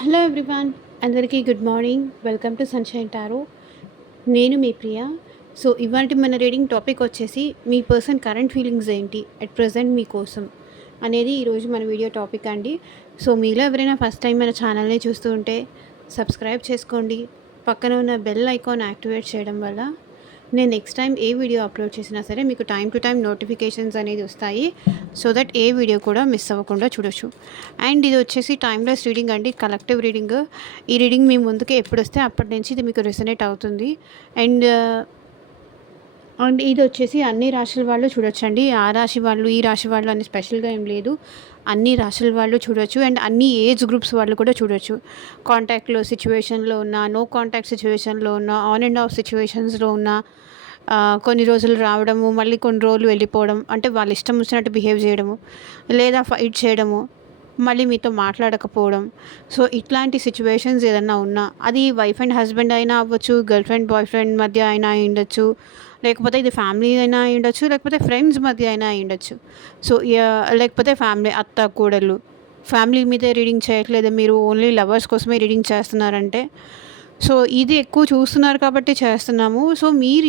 Hello everyone, అందరికీ good morning. Welcome to sunshine tarot. నేను మీ ప్రియ. So ఇవాళ మన రీడింగ్ టాపిక్ వచ్చేసి మీ పర్సన్ కరెంట్ ఫీలింగ్స్ ఏంటి అట్ ప్రజెంట్ మీకోసం అనేది ఈరోజు మన వీడియో టాపిక్ అండి. సో మీలో ఎవరైనా ఫస్ట్ టైం మన ఛానల్ని చూస్తూ ఉంటే సబ్స్క్రైబ్ చేసుకోండి. పక్కన ఉన్న బెల్ ఐకాన్ యాక్టివేట్ చేయడం వల్ల నేను నెక్స్ట్ టైం ఏ వీడియో అప్లోడ్ చేసినా సరే మీకు టైం టు టైం నోటిఫికేషన్స్ అనేది వస్తాయి. సో దట్ ఏ వీడియో కూడా మిస్ అవ్వకుండా చూడొచ్చు. అండ్ ఇది వచ్చేసి టైమ్లెస్ రీడింగ్ అండి, కలెక్టివ్ రీడింగ్. ఈ రీడింగ్ మీ ముందుకే ఎప్పుడు వస్తే అప్పటి నుంచి ఇది మీకు రెసనేట్ అవుతుంది. అండ్ అండ్ ఇది వచ్చేసి అన్ని రాశుల వాళ్ళు చూడొచ్చండి. ఆ రాశి వాళ్ళు ఈ రాశి వాళ్ళు అని స్పెషల్గా ఏం లేదు, అన్ని రాశుల వాళ్ళు చూడొచ్చు. అండ్ అన్ని ఏజ్ గ్రూప్స్ వాళ్ళు కూడా చూడొచ్చు. కాంటాక్ట్లో సిచ్యువేషన్లో ఉన్న, నో కాంటాక్ట్ సిచ్యువేషన్లో ఉన్న, ఆన్ అండ్ ఆఫ్ సిచ్యువేషన్స్లో ఉన్న, కొన్ని రోజులు రావడము, మళ్ళీ కొన్ని రోజులు వెళ్ళిపోవడం, అంటే వాళ్ళ ఇష్టం వచ్చినట్టు బిహేవ్ చేయడము, లేదా ఫైట్ చేయడము, మళ్ళీ మీతో మాట్లాడకపోవడం. సో ఇట్లాంటి సిచ్యువేషన్స్ ఏదన్నా ఉన్నా, అది వైఫ్ అండ్ హస్బెండ్ అయినా అవ్వచ్చు, గర్ల్ ఫ్రెండ్ బాయ్ ఫ్రెండ్ మధ్య అయినా ఉండొచ్చు, లేకపోతే ఇది ఫ్యామిలీ అయినా ఉండొచ్చు, లేకపోతే ఫ్రెండ్స్ మధ్య అయినా ఉండొచ్చు. సో లేకపోతే ఫ్యామిలీ అత్త కోడళ్ళు, ఫ్యామిలీ మీద రీడింగ్ చేయట్లేదు, మీరు ఓన్లీ లవర్స్ కోసమే రీడింగ్ చేస్తున్నారంటే, సో ఇది ఎక్కువ చూస్తున్నారు కాబట్టి చేస్తున్నాము. సో మీరు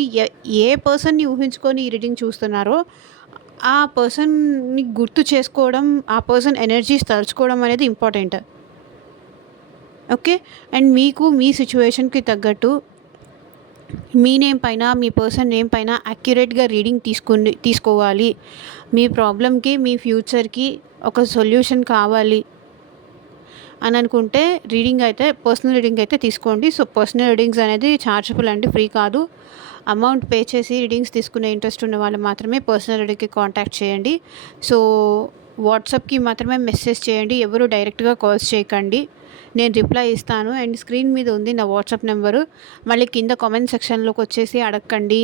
ఏ పర్సన్ని ఊహించుకొని ఈ రీడింగ్ చూస్తున్నారో ఆ పర్సన్‌ని గుర్తు చేసుకోవడం, ఆ పర్సన్ ఎనర్జీస్ తలుచుకోవడం అనేది ఇంపార్టెంట్. ఓకే. అండ్ మీకు మీ సిచ్యువేషన్‌కి తగ్గట్టు మీ నేమ్ పైన, మీ పర్సన్ నేమ్ పైన యాక్యురేట్‌గా రీడింగ్ తీసుకోవాలి. మీ ప్రాబ్లమ్‌కి, మీ ఫ్యూచర్‌కి ఒక సొల్యూషన్ కావాలి అని అనుకుంటే పర్సనల్ రీడింగ్ అయితే తీసుకోండి. సో పర్సనల్ రీడింగ్స్ అనేది చార్జబుల్ అండి, ఫ్రీ కాదు. అమౌంట్ పే చేసి రీడింగ్స్ తీసుకునే ఇంట్రెస్ట్ ఉన్న వాళ్ళు మాత్రమే పర్సనల్ రీడింగ్కి కాంటాక్ట్ చేయండి. సో వాట్సాప్కి మాత్రమే మెసేజ్ చేయండి, ఎవరు డైరెక్ట్గా కాల్స్ చేయకండి. నేను రిప్లై ఇస్తాను. అండ్ స్క్రీన్ మీద ఉంది నా వాట్సాప్ నెంబరు. మళ్ళీ కింద కామెంట్ సెక్షన్లోకి వచ్చేసి అడగండి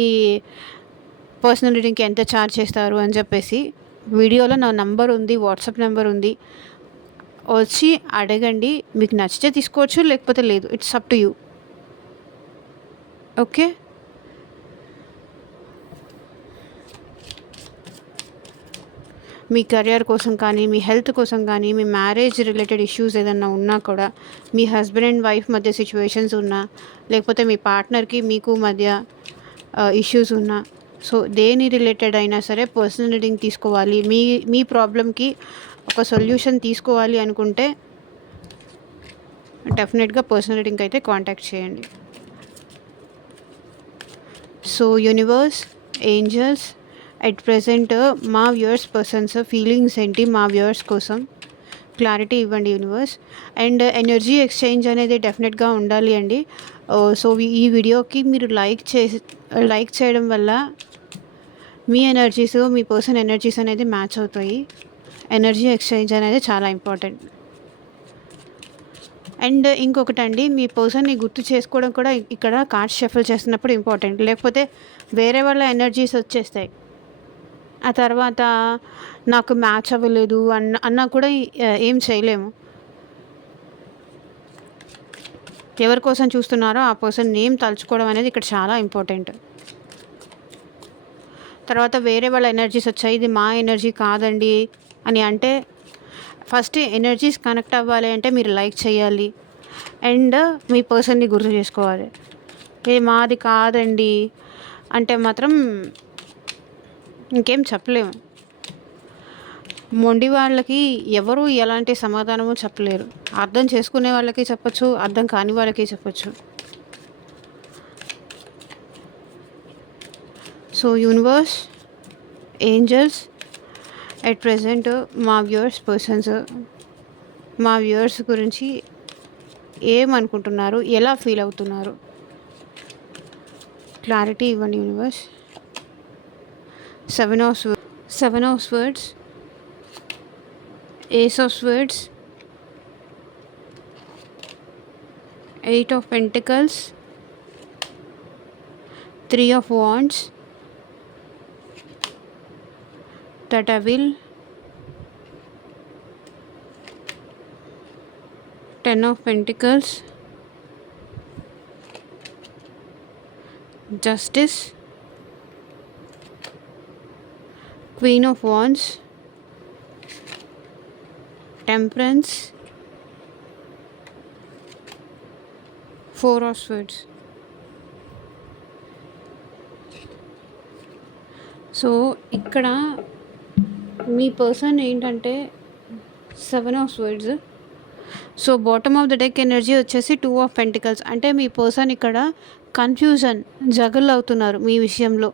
పర్సనల్ రీడింగ్కి ఎంత ఛార్జ్ చేస్తారు అని చెప్పేసి. వీడియోలో నా నంబర్ ఉంది, వాట్సాప్ నెంబర్ ఉంది, వచ్చి అడగండి. మీకు నచ్చితే తీసుకోవచ్చు, లేకపోతే లేదు. It's up to you. Okay. Me career కోసం కానీ, మీ హెల్త్ కోసం కానీ, మీ మ్యారేజ్ రిలేటెడ్ ఇష్యూస్ ఏదన్నా ఉన్నా కూడా, మీ హస్బెండ్ అండ్ వైఫ్ మధ్య సిచ్యువేషన్స్ ఉన్నా, లేకపోతే మీ పార్ట్నర్కి మీకు మధ్య ఇష్యూస్ ఉన్నా, సో దేని రిలేటెడ్ అయినా సరే పర్సనల్ రీడింగ్ తీసుకోవాలి. మీ మీ ప్రాబ్లమ్కి ఒక సొల్యూషన్ తీసుకోవాలి అనుకుంటే డెఫినెట్గా పర్సనల్ రీడింగ్ అయితే కాంటాక్ట్ చేయండి. So universe, angels, at present మా వ్యూవర్స్ పర్సన్స్ ఫీలింగ్స్ ఏంటి, మా వ్యూవర్స్ కోసం క్లారిటీ ఇవ్వండి యూనివర్స్. అండ్ ఎనర్జీ ఎక్స్చేంజ్ అనేది డెఫినెట్గా ఉండాలి అండి. సో ఈ వీడియోకి మీరు లైక్ చేయడం వల్ల మీ ఎనర్జీస్, మీ పర్సన్ ఎనర్జీస్ అనేది మ్యాచ్ అవుతాయి. ఎనర్జీ ఎక్స్చేంజ్ అనేది చాలా ఇంపార్టెంట్. అండ్ ఇంకొకటండి, మీ పర్సన్ని గుర్తు చేసుకోవడం కూడా ఇక్కడ కార్డ్స్ షఫల్ చేస్తున్నప్పుడు ఇంపార్టెంట్. లేకపోతే వేరే వాళ్ళ ఎనర్జీస్ వచ్చేస్తాయి, ఆ తర్వాత నాకు మ్యాచ్ అవ్వలేదు అన్నా కూడా ఏం చేయలేము. ఎవరి కోసం చూస్తున్నారో ఆ పర్సన్ నేమ్ తలుచుకోవడం అనేది ఇక్కడ చాలా ఇంపార్టెంట్. తర్వాత వేరే వాళ్ళ ఎనర్జీస్ వచ్చాయి, ఇది మా ఎనర్జీ కాదండి అని అంటే, ఫస్ట్ ఎనర్జీస్ కనెక్ట్ అవ్వాలి అంటే మీరు లైక్ చేయాలి అండ్ మీ పర్సన్ని గుర్తు చేసుకోవాలి. ఇది మాది కాదండి అంటే మాత్రం ఇంకేం చెప్పలేము. మొండి వాళ్ళకి ఎవరు ఎలాంటి సమాధానము చెప్పలేరు. అర్థం చేసుకునే వాళ్ళకి చెప్పచ్చు, అర్థం కాని వాళ్ళకి చెప్పచ్చు. So universe, angels, at present మా వ్యూవర్స్ గురించి ఏమనుకుంటున్నారు, ఎలా ఫీల్ అవుతున్నారు, క్లారిటీ ఇవ్వండి universe. Seven of swords, ace of swords, eight of pentacles, three of wands, the devil, 10 of Pentacles, Justice, Queen of Wands, Temperance, four of swords. So ఇక్కడ మీ person ఏంటంటే seven of swords. So bottom of the deck energy వచ్చేసి two of pentacles. అంటే మీ person ఇక్కడ confusion, juggle అవుతున్నారు మీ విషయంలో.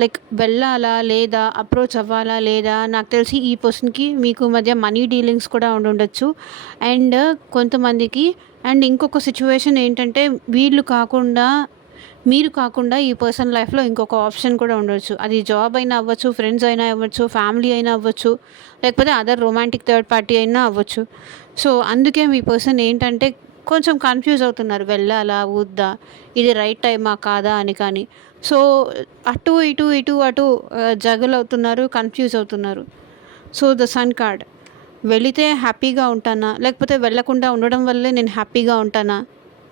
Like వెళ్ళాలా లేదా, అప్రోచ్ అవ్వాలా లేదా. నాకు తెలిసి ఈ పర్సన్కి మీకు మధ్య మనీ డీలింగ్స్ కూడా ఉండొచ్చు. అండ్ కొంతమందికి అండ్ ఇంకొక సిచ్యువేషన్ ఏంటంటే మీరు కాకుండా ఈ పర్సన్ లైఫ్లో ఇంకొక ఆప్షన్ కూడా ఉండవచ్చు. అది జాబ్ అయినా అవ్వచ్చు, ఫ్రెండ్స్ అయినా అవ్వచ్చు, ఫ్యామిలీ అయినా అవ్వచ్చు, లేకపోతే అదర్ రొమాంటిక్ థర్డ్ పార్టీ అయినా అవ్వచ్చు. సో అందుకే మీ పర్సన్ ఏంటంటే కొంచెం కన్ఫ్యూజ్ అవుతున్నారు, వెళ్ళాలా వద్దా, ఇది రైట్ టైమా కాదా అని. కానీ సో అటు ఇటు ఇటు అటు జగల్ అవుతున్నారు, కన్ఫ్యూజ్ అవుతున్నారు. సో ద సన్ కార్డ్, వెళితే హ్యాపీగా ఉంటానా, లేకపోతే వెళ్ళకుండా ఉండడం వల్లే నేను హ్యాపీగా ఉంటానా,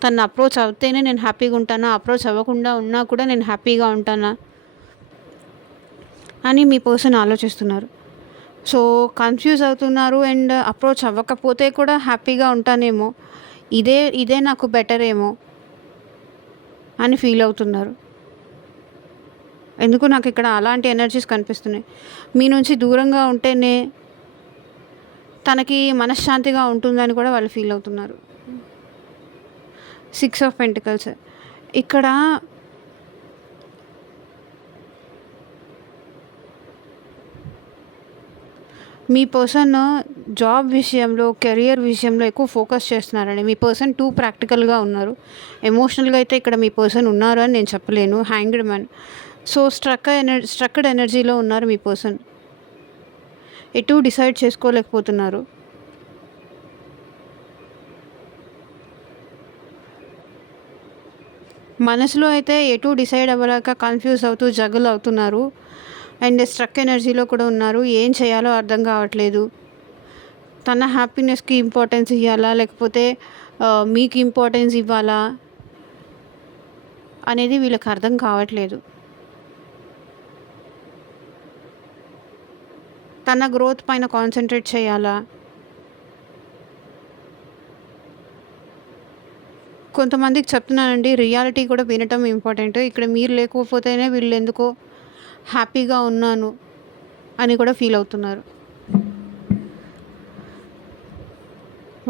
తను అప్రోచ్ అవుతేనే నేను హ్యాపీగా ఉంటానా, అప్రోచ్ అవ్వకుండా ఉన్నా కూడా నేను హ్యాపీగా ఉంటానా అని మీ పర్సన్ ఆలోచిస్తున్నారు. సో కన్ఫ్యూజ్ అవుతున్నారు. అండ్ అప్రోచ్ అవ్వకపోతే కూడా హ్యాపీగా ఉంటానేమో, ఇదే నాకు బెటర్ ఏమో అని ఫీల్ అవుతున్నారు. ఎందుకు నాకు ఇక్కడ అలాంటి ఎనర్జీస్ కనిపిస్తున్నాయి. మీ నుంచి దూరంగా ఉంటేనే తనకి మనశ్శాంతిగా ఉంటుందని కూడా వాళ్ళు ఫీల్ అవుతున్నారు. Six of pentacles. ఇక్కడ మీ పర్సన్ జాబ్ విషయంలో, కెరియర్ విషయంలో ఎక్కువ ఫోకస్ చేస్తున్నారండి. మీ పర్సన్ టూ ప్రాక్టికల్గా ఉన్నారు. ఎమోషనల్గా అయితే ఇక్కడ మీ పర్సన్ ఉన్నారు అని నేను చెప్పలేను. Hanged man. సో స్ట్రక్డ్ ఎనర్జీలో ఉన్నారు మీ పర్సన్. ఎటు డిసైడ్ చేసుకోలేకపోతున్నారు. మనసులో అయితే ఎటు డిసైడ్ అవ్వలేక కన్ఫ్యూజ్ అవుతూ జగల్ అవుతున్నారు. అండ్ స్ట్రక్ ఎనర్జీలో కూడా ఉన్నారు. ఏం చేయాలో అర్థం కావట్లేదు. తన హ్యాపీనెస్కి ఇంపార్టెన్స్ ఇవ్వాలా, లేకపోతే మీకు ఇంపార్టెన్స్ ఇవ్వాలా అనేది వీళ్ళకి అర్థం కావట్లేదు. తన గ్రోత్ పైన కాన్సన్ట్రేట్ చేయాలా. కొంతమందికి చెప్తున్నానండి, రియాలిటీ కూడా వినటం ఇంపార్టెంట్. ఇక్కడ మీరు లేకపోతేనే వీళ్ళు ఎందుకో హ్యాపీగా ఉన్నాను అని కూడా ఫీల్ అవుతున్నారు.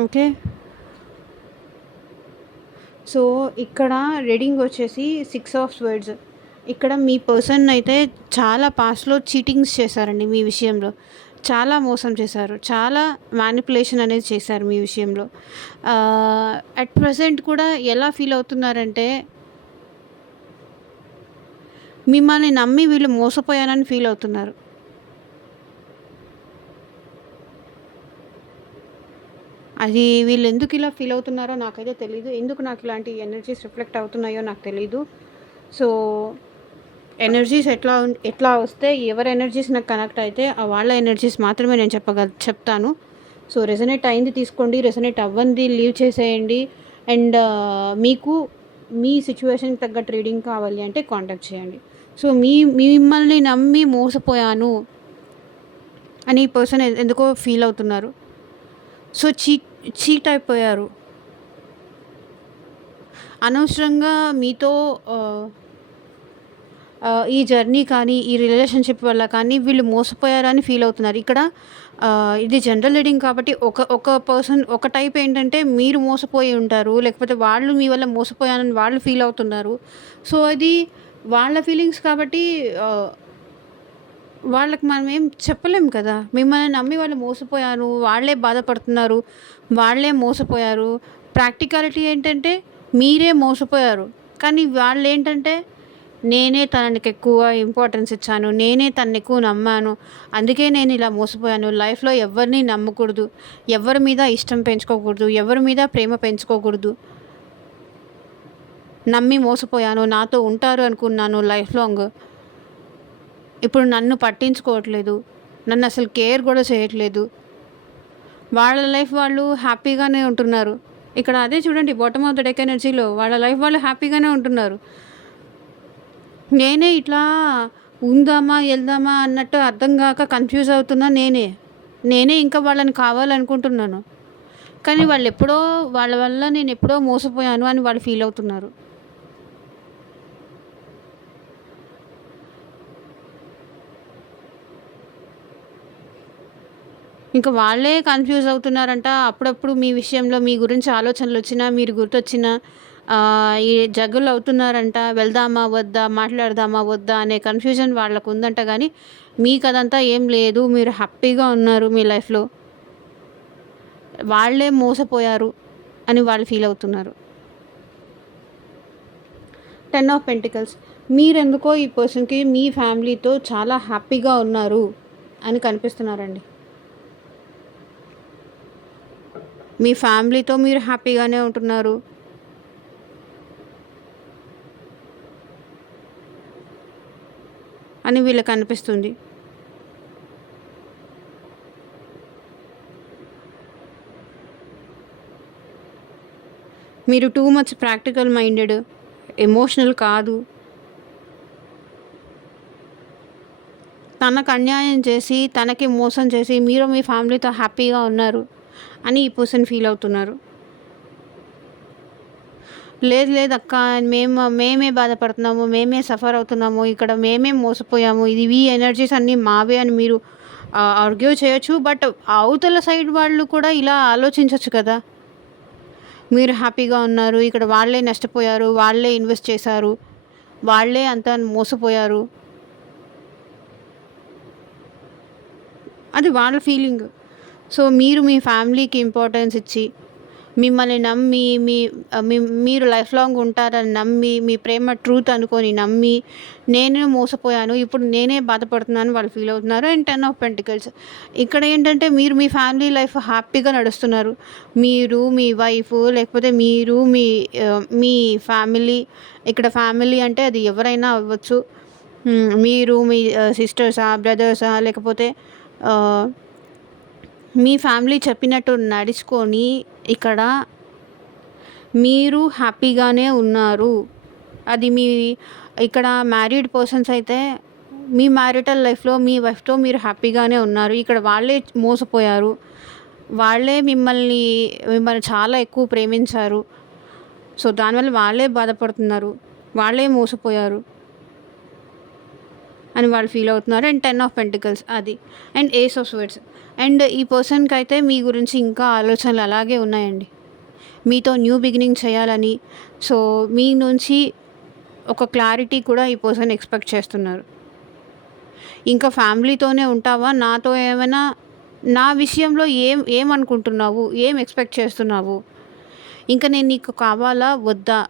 ఓకే. సో ఇక్కడ రీడింగ్ వచ్చేసి సిక్స్ ఆఫ్ స్వర్డ్స్. ఇక్కడ మీ పర్సన్ అయితే చాలా పాస్ట్లో చీటింగ్స్ చేశారండి మీ విషయంలో. చాలా మోసం చేశారు, చాలా మ్యానిపులేషన్ అనేది చేశారు మీ విషయంలో. అట్ ప్రజెంట్ కూడా ఎలా ఫీల్ అవుతున్నారంటే, మిమ్మల్ని నమ్మి వీళ్ళు మోసపోయానని ఫీల్ అవుతున్నారు. అది వీళ్ళు ఎందుకు ఇలా ఫీల్ అవుతున్నారో నాకైతే తెలీదు. ఎందుకు నాకు ఇలాంటి ఎనర్జీస్ రిఫ్లెక్ట్ అవుతున్నాయో నాకు తెలీదు. సో ఎనర్జీస్ ఎట్లా వస్తే, ఎవరి ఎనర్జీస్ నాకు కనెక్ట్ అయితే వాళ్ళ ఎనర్జీస్ మాత్రమే నేను చెప్తాను. సో రెజనేట్ అయింది తీసుకోండి, రెజనేట్ అవ్వంది లీవ్ చేసేయండి. అండ్ మీకు మీ సిచ్యువేషన్కి తగ్గట్టు రీడింగ్ కావాలి అంటే కాంటాక్ట్ చేయండి. సో మిమ్మల్ని నమ్మి మోసపోయాను అని ఈ పర్సన్ ఎందుకో ఫీల్ అవుతున్నారు. సో చీట్ అయిపోయారు. అనవసరంగా మీతో ఈ జర్నీ కానీ, ఈ రిలేషన్షిప్ వల్ల కానీ వీళ్ళు మోసపోయారని ఫీల్ అవుతున్నారు. ఇక్కడ ఇది జనరల్ రీడింగ్ కాబట్టి ఒక పర్సన్ ఒక టైప్ ఏంటంటే మీరు మోసపోయి ఉంటారు, లేకపోతే వాళ్ళు మీ వల్ల మోసపోయానని వాళ్ళు ఫీల్ అవుతున్నారు. సో అది వాళ్ళ ఫీలింగ్స్ కాబట్టి వాళ్ళకి మనం ఏం చెప్పలేం కదా. మిమ్మల్ని నమ్మి వాళ్ళు మోసపోయారు, వాళ్ళే బాధపడుతున్నారు, వాళ్ళే మోసపోయారు. ప్రాక్టికాలిటీ ఏంటంటే మీరే మోసపోయారు. కానీ వాళ్ళు ఏంటంటే, నేనే తనకి ఎక్కువ ఇంపార్టెన్స్ ఇచ్చాను, నేనే తనని ఎక్కువ నమ్మాను, అందుకే నేను ఇలా మోసపోయాను. లైఫ్లో ఎవరిని నమ్మకూడదు, ఎవరి మీద ఇష్టం పెంచుకోకూడదు, ఎవరి మీద ప్రేమ పెంచుకోకూడదు. నమ్మి మోసపోయాను, నాతో ఉంటారు అనుకున్నాను లైఫ్ లాంగ్, ఇప్పుడు నన్ను పట్టించుకోవట్లేదు, నన్ను అసలు కేర్ కూడా చేయట్లేదు. వాళ్ళ లైఫ్ వాళ్ళు హ్యాపీగానే ఉంటున్నారు. ఇక్కడ అదే చూడండి, బాటమ్ ఆఫ్ ద డెక్ ఎనర్జీలో వాళ్ళ లైఫ్ వాళ్ళు హ్యాపీగానే ఉంటున్నారు. నేనే ఇట్లా ఉందామా వెళ్దామా అన్నట్టు అర్థం కాక కన్ఫ్యూజ్ అవుతున్నా. నేనే ఇంకా వాళ్ళని కావాలనుకుంటున్నాను. కానీ వాళ్ళెప్పుడో వాళ్ళ వల్ల నేనెప్పుడో మోసపోయాను అని వాళ్ళు ఫీల్ అవుతున్నారు. ఇంక వాళ్ళే కన్‌ఫ్యూజ్ అవుతున్నారంట. అప్పుడప్పుడు మీ విషయంలో మీ గురించి ఆలోచనలొచ్చినా, మీరు గుర్తొచ్చినా ఈ జగ్గులు అవుతున్నారంట. వెళ్దామా? వద్దా? మాట్లాడదామా? వద్దా? అనే కన్‌ఫ్యూజన్ వాళ్ళకుందంట గానీ, మీకదంతా ఏం లేదు. మీరు హ్యాపీగా ఉన్నారు మీ లైఫ్‌లో. వాళ్ళే మోసపోయారు అని వాళ్ళు ఫీల్ అవుతున్నారు. 10 ఆఫ్ పెంటికల్స్. మీరెందుకో ఈ పర్సన్‌కి మీ ఫ్యామిలీతో చాలా హ్యాపీగా ఉన్నారు అని కనిపిస్తున్నారండి. మీ ఫ్యామిలీతో మీరు హ్యాపీగానే ఉంటున్నారు అని వీళ్ళకనిపిస్తుంది. మీరు too much practical minded, emotional కాదు. తనకు అన్యాయం చేసి, తనకి మోసం చేసి, మీరు మీ ఫ్యామిలీతో హ్యాపీగా ఉన్నారు అని ఈ పర్సన్ ఫీల్ అవుతున్నారు. లేదు లేదక్క, మేమే బాధపడుతున్నాము, మేమే సఫర్ అవుతున్నాము, ఇక్కడ మేమే మోసపోయాము, ఈ ఎనర్జీస్ అన్నీ మావే అని మీరు ఆర్గ్యూ చేయొచ్చు. బట్ అవతల సైడ్ వాళ్ళు కూడా ఇలా ఆలోచించొచ్చు కదా! మీరు హ్యాపీగా ఉన్నారు, ఇక్కడ వాళ్ళే నష్టపోయారు, వాళ్ళే ఇన్వెస్ట్ చేశారు, వాళ్ళే అంతా మోసపోయారు. అది వాళ్ళ ఫీలింగ్. సో, మీరు మీ ఫ్యామిలీకి ఇంపార్టెన్స్ ఇచ్చి, మిమ్మల్ని నమ్మి, మీరు లైఫ్ లాంగ్ ఉంటారని నమ్మి, మీ ప్రేమ ట్రూత్ అనుకోని నమ్మి, నేను మోసపోయాను, ఇప్పుడు నేనే బాధపడుతున్నాను వాళ్ళు ఫీల్ అవుతున్నారు. And 10 of pentacles. ఇక్కడ ఏంటంటే మీరు మీ ఫ్యామిలీ లైఫ్ హ్యాపీగా నడుస్తున్నారు. మీరు, మీ వైఫ్, లేకపోతే మీరు, మీ ఫ్యామిలీ. ఇక్కడ ఫ్యామిలీ అంటే అది ఎవరైనా అవ్వచ్చు. మీరు మీ సిస్టర్సా, బ్రదర్సా, లేకపోతే ఆహ్, మీ ఫ్యామిలీ చెప్పినట్టు నడుచుకొని ఇక్కడ మీరు హ్యాపీగానే ఉన్నారు. అది ఇక్కడ మ్యారీడ్ పర్సన్స్ అయితే మీ మ్యారిటల్ లైఫ్‌లో మీ వైఫ్‌తో మీరు హ్యాపీగానే ఉన్నారు. ఇక్కడ వాళ్ళే మోసపోయారు. వాళ్ళే మిమ్మల్ని చాలా ఎక్కువ ప్రేమించారు. సో, దానివల్ల వాళ్ళే బాధపడుతున్నారు. వాళ్ళే మోసపోయారు అని వాళ్ళు ఫీల్ అవుతున్నారు. అండ్ 10 ఆఫ్ పెంటికల్స్ అది. And ace of swords. And ఈ పర్సన్‌కైతే మీ గురించి ఇంకా ఆలోచనలు అలాగే ఉన్నాయండి. మీతో న్యూ బిగినింగ్ చేయాలని. సో, మీ నుంచి ఒక క్లారిటీ కూడా ఈ పర్సన్ ఎక్స్‌పెక్ట్ చేస్తున్నారు. ఇంకా ఫ్యామిలీతోనే ఉంటావా? నాతో ఏమైనా నా విషయంలో ఏమనుకుంటున్నావు? ఏం ఎక్స్‌పెక్ట్ చేస్తున్నావు? ఇంక నేను నీకు కావాలా? వద్దా?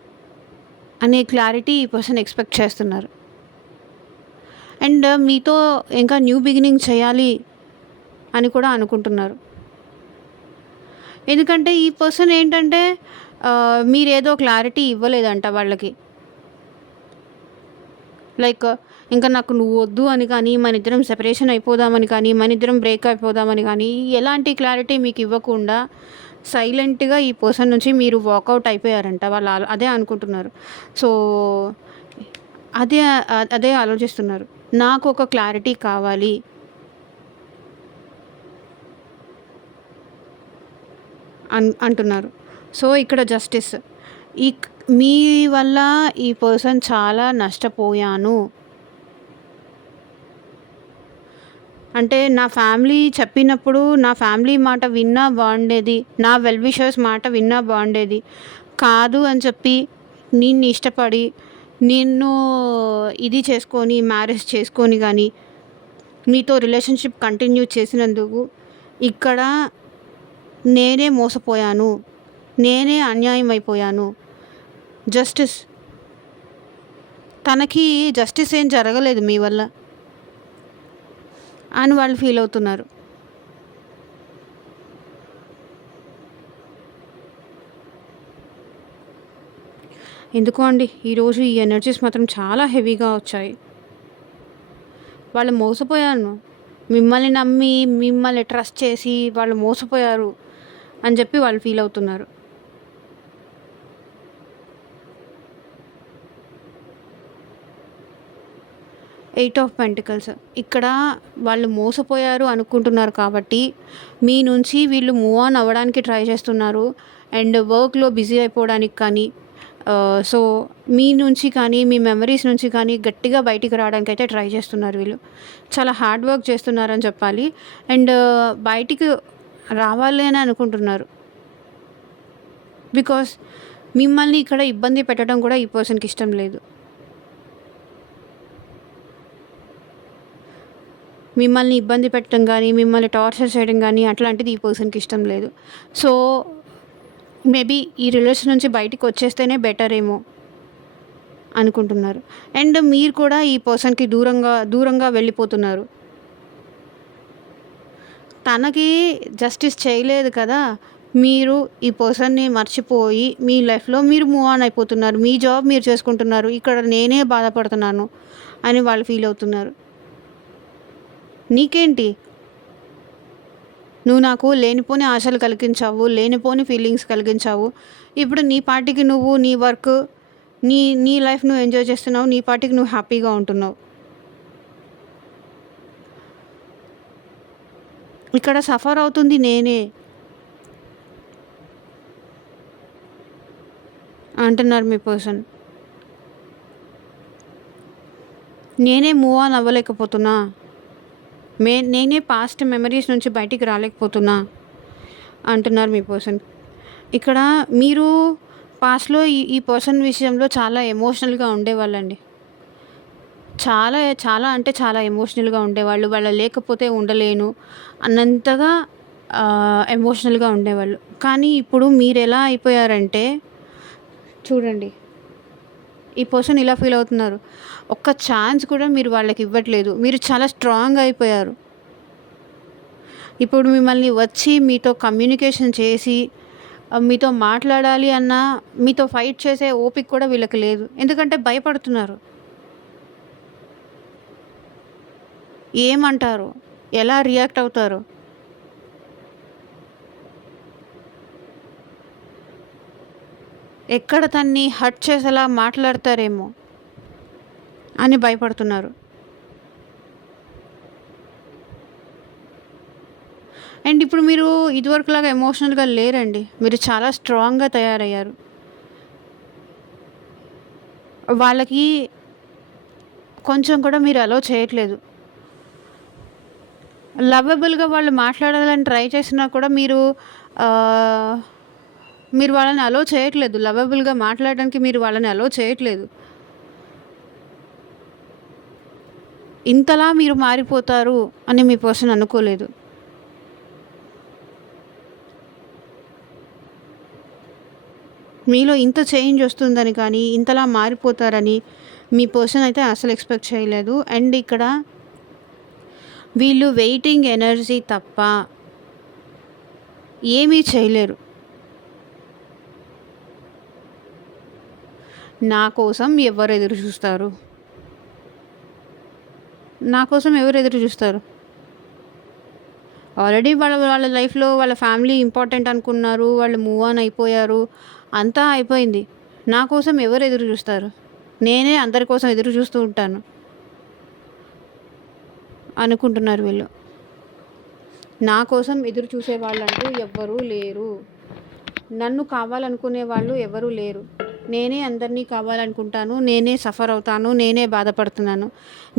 అనే క్లారిటీ ఈ పర్సన్ ఎక్స్‌పెక్ట్ చేస్తున్నారు. అండ్ మీతో ఇంకా న్యూ బిగినింగ్ చేయాలి అని కూడా అనుకుంటున్నారు. ఎందుకంటే ఈ పర్సన్ ఏంటంటే మీరేదో క్లారిటీ ఇవ్వలేదంట వాళ్ళకి. లైక్ ఇంకా నాకు నువ్వు వద్దు అని కానీ, మనిద్దరం సెపరేషన్ అయిపోదామని కానీ, మనిద్దరం బ్రేక్ అయిపోదామని కానీ, ఎలాంటి క్లారిటీ మీకు ఇవ్వకుండా సైలెంట్‌గా ఈ పర్సన్ నుంచి మీరు వాకౌట్ అయిపోయారంట. వాళ్ళు అదే అనుకుంటున్నారు. సో, అదే అదే ఆలోచిస్తున్నారు. నాకు ఒక క్లారిటీ కావాలి అంటున్నారు. సో, ఇక్కడ జస్టిస్. ఈ మీ వల్ల ఈ పర్సన్ చాలా నష్టపోయాను. అంటే నా ఫ్యామిలీ చెప్పినప్పుడు నా ఫ్యామిలీ మాట విన్నా బాగుండేది. నా వెల్ విషర్స్ మాట విన్నా బాగుండేది. కాదు అని చెప్పి నిన్ను ఇష్టపడి, నిన్ను ఇది చేసుకొని మ్యారేజ్ చేసుకొని గానీ, నీతో రిలేషన్‌షిప్ కంటిన్యూ చేసినందుకు ఇక్కడ నేనే మోసపోయాను. నేనే అన్యాయం అయిపోయాను. జస్టిస్. తనకి జస్టిస్ ఏం జరగలేదు మీ వల్ల అని వాళ్ళు ఫీల్ అవుతున్నారు. ఎందుకో అండి ఈరోజు ఈ ఎనర్జీస్ మాత్రం చాలా హెవీగా వచ్చాయి. వాళ్ళు మోసపోయాను. మిమ్మల్ని నమ్మి, మిమ్మల్ని ట్రస్ట్ చేసి వాళ్ళు మోసపోయారు అని చెప్పి వాళ్ళు ఫీల్ అవుతున్నారు. Eight of pentacles. ఇక్కడ వాళ్ళు మోసపోయారు అనుకుంటున్నారు కాబట్టి మీ నుంచి వీళ్ళు మూవ్ ఆన్ అవ్వడానికి ట్రై చేస్తున్నారు. అండ్ వర్క్లో బిజీ అయిపోవడానికి కానీ సో మీ నుంచి కానీ మీ మెమరీస్ నుంచి కానీ గట్టిగా బయటికి రావడానికి అయితే ట్రై చేస్తున్నారు వీళ్ళు. చాలా హార్డ్ వర్క్ చేస్తున్నారని చెప్పాలి. అండ్ బయటికి రావాలి అని అనుకుంటున్నారు. బికాస్ మిమ్మల్ని ఇక్కడ ఇబ్బంది పెట్టడం కూడా ఈ పర్సన్కి ఇష్టం లేదు. మిమ్మల్ని ఇబ్బంది పెట్టడం కానీ మిమ్మల్ని టార్చర్ చేయడం కానీ అట్లాంటిది ఈ పర్సన్కి ఇష్టం లేదు. సో మేబీ ఈ రిలేషన్ నుంచి బయటికి వచ్చేస్తేనే బెటర్ ఏమో అనుకుంటున్నారు. అండ్ మీరు కూడా ఈ పర్సన్కి దూరంగా వెళ్ళిపోతున్నారు. తనకి జస్టిస్ చేయలేదు కదా, మీరు ఈ పర్సన్ని మర్చిపోయి మీ లైఫ్లో మీరు మూవ్ ఆన్ అయిపోతున్నారు. మీ జాబ్ మీరు చేసుకుంటున్నారు. ఇక్కడ నేనే బాధపడుతున్నాను అని వాళ్ళు ఫీల్ అవుతున్నారు. నీకేంటి, నువ్వు నాకు లేనిపోని ఆశలు కలిగించావు, లేనిపోని ఫీలింగ్స్ కలిగించావు. ఇప్పుడు నీ పార్టీకి నువ్వు నీ వర్క్ నీ నీ లైఫ్ నువ్వు ఎంజాయ్ చేస్తున్నావు. నీ పార్టీకి నువ్వు హ్యాపీగా ఉంటున్నావు. ఇక్కడ సఫర్ అవుతుంది నేనే అంటున్నారు మీ పర్సన్. నేనే మూవ్ ఆన్ అవ్వలేకపోతున్నా, నేనే పాస్ట్ మెమరీస్ నుంచి బయటికి రాలేకపోతున్నా అంటున్నారు మీ పర్సన్. ఇక్కడ మీరు పాస్ట్లో ఈ పర్సన్ విషయంలో చాలా ఎమోషనల్గా ఉండేవాళ్ళండి. చాలా చాలా అంటే చాలా ఎమోషనల్గా ఉండేవాళ్ళు. వాళ్ళు లేకపోతే ఉండలేను అన్నంతగా ఎమోషనల్గా ఉండేవాళ్ళు. కానీ ఇప్పుడు మీరు ఎలా అయిపోయారంటే చూడండి, ఈ పర్సన్ ఇలా ఫీల్ అవుతున్నారు. ఒక్క ఛాన్స్ కూడా మీరు వాళ్ళకి ఇవ్వట్లేదు. మీరు చాలా స్ట్రాంగ్ అయిపోయారు. ఇప్పుడు మిమ్మల్ని వచ్చి మీతో కమ్యూనికేషన్ చేసి మీతో మాట్లాడాలి అన్నా, మీతో ఫైట్ చేసే ఓపిక కూడా వీళ్ళకి లేదు. ఎందుకంటే భయపడుతున్నారు. ఏమంటారు, ఎలా రియాక్ట్ అవుతారు, ఎక్కడ తన్ని హర్ట్ చేసేలా మాట్లాడతారేమో అని భయపడుతున్నారు. అండ్ ఇప్పుడు మీరు ఇదివరకులాగా ఎమోషనల్గా లేరండి. మీరు చాలా స్ట్రాంగ్గా తయారయ్యారు. వాళ్ళకి కొంచెం కూడా మీరు అలో చేయట్లేదు. లవబుల్గా వాళ్ళు మాట్లాడాలని ట్రై చేసినా కూడా మీరు వాళ్ళని అలో చేయట్లేదు. లవబుల్గా మాట్లాడడానికి మీరు వాళ్ళని అలో చేయట్లేదు. ఇంతలా మీరు మారిపోతారు అని మీ పర్సన్ అనుకోలేదు. మీలో ఇంత చేంజ్ వస్తుందని కానీ ఇంతలా మారిపోతారని మీ పర్సన్ అయితే అసలు ఎక్స్పెక్ట్ చేయలేదు. అండ్ ఇక్కడ వీళ్ళు వెయిటింగ్ ఎనర్జీ తప్ప ఏమీ చేయలేరు. నా కోసం ఎవరు ఎదురు చూస్తారు, నా కోసం ఎవరు ఎదురు చూస్తారు? ఆల్రెడీ వాళ్ళ లైఫ్లో వాళ్ళ ఫ్యామిలీ ఇంపార్టెంట్ అనుకున్నారు. వాళ్ళు మూవ్ ఆన్ అయిపోయారు. అంతా అయిపోయింది. నా కోసం ఎవరు ఎదురు చూస్తారు? నేనే అందరి కోసం ఎదురు చూస్తూ ఉంటాను అనుకుంటున్నారు వీళ్ళు. నా కోసం ఎదురు చూసే వాళ్ళంటూ ఎవ్వరూ లేరు. నన్ను కావాలనుకునే వాళ్ళు ఎవరూ లేరు. నేనే అందరినీ కావాలనుకుంటాను. నేనే సఫర్ అవుతాను. నేనే బాధపడుతున్నాను.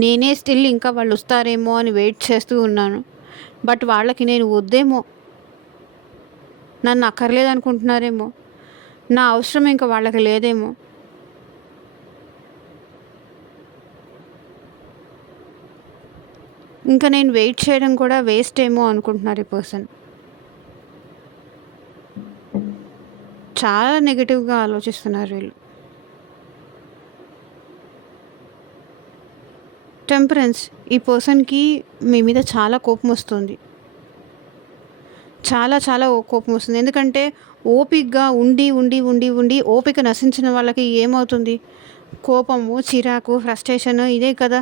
నేనే స్టిల్ ఇంకా వాళ్ళు వస్తారేమో అని వెయిట్ చేస్తూ ఉన్నాను. బట్ వాళ్ళకి నేను వద్దేమో, నన్ను అక్కర్లేదనుకుంటున్నారేమో, నా అవసరం ఇంకా వాళ్ళకి లేదేమో. ఇంకా నేను వెయిట్ చేయడం కూడా వేస్ట్ ఏమో అనుకుంటున్నారు ఈ పర్సన్. చాలా నెగిటివ్గా ఆలోచిస్తున్నారు వీళ్ళు. టెంపరెన్స్, ఈ పర్సన్కి మీ మీద చాలా కోపం వస్తుంది. చాలా చాలా కోపం వస్తుంది. ఎందుకంటే ఓపికగా ఉండి ఉండి ఉండి ఉండి ఓపిక నశించిన వాళ్ళకి ఏమవుతుంది? కోపము, చిరాకు, ఫ్రస్ట్రేషన్ ఇదే కదా.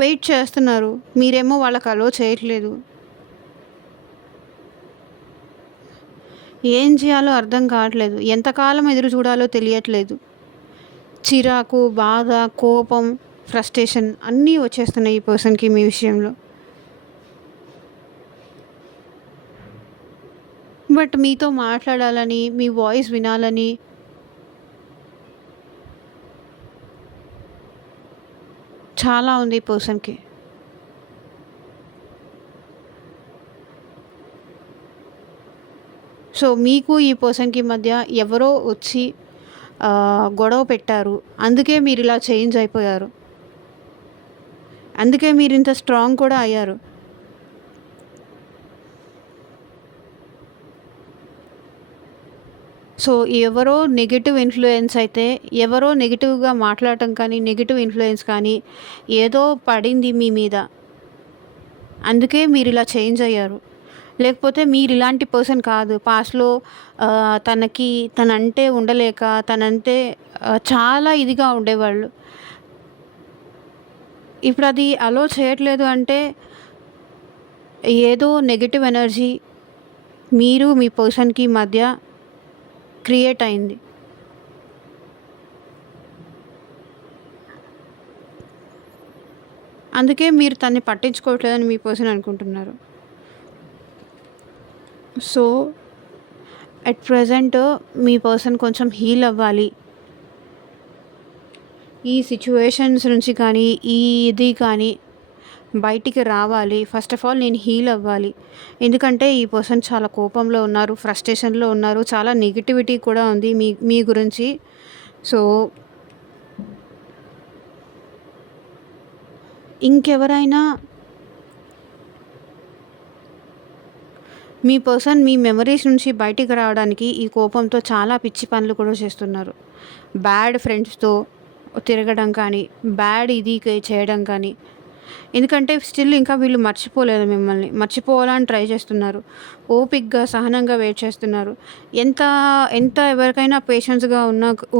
వెయిట్ చేస్తున్నారు. మీరేమో వాళ్ళకి అలో చేయట్లేదు. ఏం చేయాలో అర్థం కావట్లేదు. ఎంతకాలం ఎదురు చూడాలో తెలియట్లేదు. చిరాకు, బాధ, కోపం ఫ్రస్ట్రేషన్ అన్నీ వచ్చేస్తున్నాయి ఈ పర్సన్‌కి మీ విషయంలో. బట్ మీతో మాట్లాడాలని, మీ వాయిస్ వినాలని చాలా ఉంది ఈ పర్సన్‌కి. సో, మీకు ఈ పర్సన్‌కి మధ్య ఎవరో వచ్చి గొడవ పెట్టారు. అందుకే మీరిలా చేంజ్ అయిపోయారు. అందుకే మీరింత స్ట్రాంగ్ కూడా అయ్యారు. సో, ఎవరో నెగెటివ్ ఇన్‌ఫ్లూయెన్స్ అయితే, ఎవరో నెగెటివ్‌గా మాట్లాడటం కానీ, నెగెటివ్ ఇన్‌ఫ్లూయెన్స్ కానీ ఏదో పడింది మీ మీద. అందుకే మీరిలా చేంజ్ అయ్యారు. లేకపోతే మీరిలాంటి పర్సన్ కాదు. పాస్ట్‌లో తనంటే ఉండలేక, తనంటే చాలా ఇదిగా ఉండేవాళ్ళు. ఇప్పుడది అలో చేయట్లేదు అంటే, ఏదో నెగెటివ్ ఎనర్జీ మీరు, మీ పర్సన్‌కి మధ్య క్రియేట్ అయింది. అందుకే మీరు తన్ని పట్టించుకోవట్లేదని మీ పర్సన్ అనుకుంటున్నారు. So, at present me person కొంచెం హీల్ అవ్వాలి. ఈ సిట్యుయేషన్స్ నుంచి కానీ, ఇది కానీ బయటికి రావాలి. ఫస్ట్ ఆఫ్ ఆల్ నేను హీల్ అవ్వాలి. ఎందుకంటే ఈ పర్సన్ చాలా కోపంలో ఉన్నారు, ఫ్రస్ట్రేషన్‌లో ఉన్నారు. చాలా నెగటివిటీ కూడా ఉంది మీ మీ గురించి. సో, ఇంకెవరైనా మీ పర్సన్ మీ మెమరీస్ నుంచి బయటికి రావడానికి ఈ కోపంతో చాలా పిచ్చి పనులు కూడా చేస్తున్నారు. బ్యాడ్ ఫ్రెండ్స్‌తో తిరగడం కానీ, బ్యాడ్ ఇది చేయడం కానీ. ఎందుకంటే స్టిల్ ఇంకా వీళ్ళు మర్చిపోలేదు మిమ్మల్ని. మర్చిపోవాలని ట్రై చేస్తున్నారు. ఓపికగా, సహనంగా వెయిట్ చేస్తున్నారు. ఎంత ఎంత ఎవరికైనా పేషెన్స్‌గా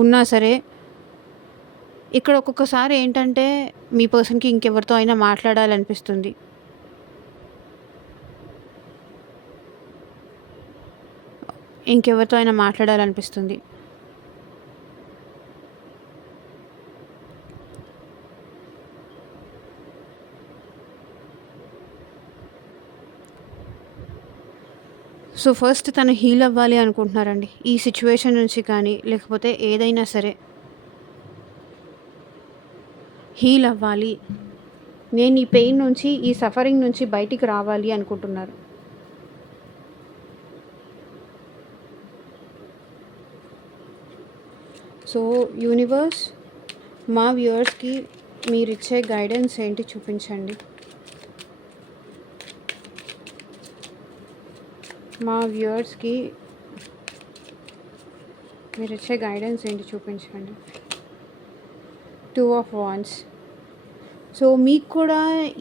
ఉన్నా సరే, ఇక్కడ ఒక్కొక్కసారి ఏంటంటే మీ పర్సన్‌కి ఇంకెవరితో అయినా మాట్లాడాలనిపిస్తుంది. ఇంకెవరితో అయినా మాట్లాడాలనిపిస్తుంది. సో, ఫస్ట్ తను హీల్ అవ్వాలి అనుకుంటున్నారండి. ఈ సిట్యుయేషన్ నుంచి కానీ, లేకపోతే ఏదైనా సరే హీల్ అవ్వాలి. నేను ఈ పెయిన్ నుంచి, ఈ సఫరింగ్ నుంచి బయటికి రావాలి అనుకుంటున్నారు. సో, యూనివర్స్ మా వ్యూవర్స్‌కి మీరిచ్చే గైడెన్స్ ఏంటి చూపించండి. మా వ్యూవర్స్‌కి మీరిచ్చే గైడెన్స్ ఏంటి చూపించండి. 2 ఆఫ్ వాండ్స్. సో, మీకు కూడా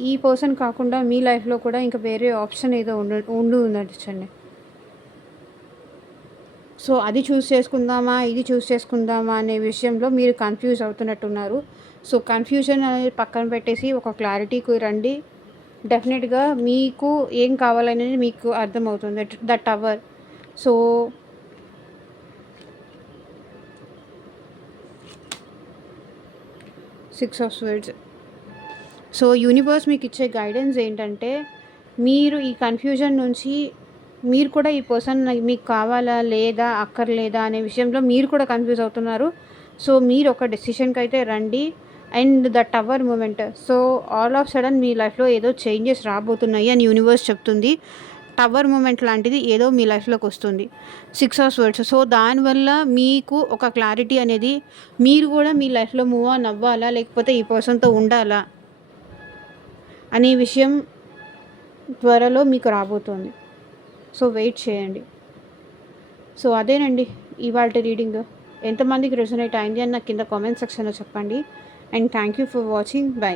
ఈ పర్సన్ కాకుండా మీ లైఫ్‌లో కూడా ఇంకా వేరే ఆప్షన్ ఏదో ఉండొచ్చండి. సో, అది చూస్ చేసుకుందామా, ఇది చూస్ చేసుకుందామా అనే విషయంలో మీరు కన్‌ఫ్యూజ్ అవుతున్నట్టున్నారు. సో, కన్‌ఫ్యూజన్ అనేది పక్కన పెట్టేసి ఒక క్లారిటీకి రండి. డెఫినెట్‌గా మీకు ఏం కావాలనేది మీకు అర్థమవుతుంది. The tower. So, six of swords. So, universe మీకు ఇచ్చే గైడెన్స్ ఏంటంటే, మీరు ఈ కన్‌ఫ్యూజన్ నుంచి మీరు కూడా ఈ పర్సన్ మీకు కావాలా? లేదా? అక్కర్లేదా? అనే విషయంలో మీరు కూడా కన్‌ఫ్యూజ్ అవుతున్నారు. సో, మీరు ఒక డెసిషన్‌కి అయితే రండి. And the tower moment. So, all of sudden మీ లైఫ్‌లో ఏదో చేంజెస్ రాబోతున్నాయి అని యూనివర్స్ చెప్తుంది. టవర్ మూమెంట్ లాంటిది ఏదో మీ లైఫ్‌లోకి వస్తుంది. 6 ఆఫ్ స్వర్డ్స్. సో, దానివల్ల మీకు ఒక క్లారిటీ అనేది, మీరు కూడా మీ లైఫ్‌లో మూవ్ ఆన్ అవ్వాలా? లేకపోతే ఈ పర్సన్‌తో ఉండాలా? అనే విషయం త్వరలో మీకు రాబోతోంది. సో, వెయిట్ చేయండి. సో, అదేనండి ఇవాల్టి రీడింగ్. ఎంతమందికి రెసొనేట్ అయింది అని నాకు కింద కామెంట్ సెక్షన్‌లో చెప్పండి. And thank you for watching. By.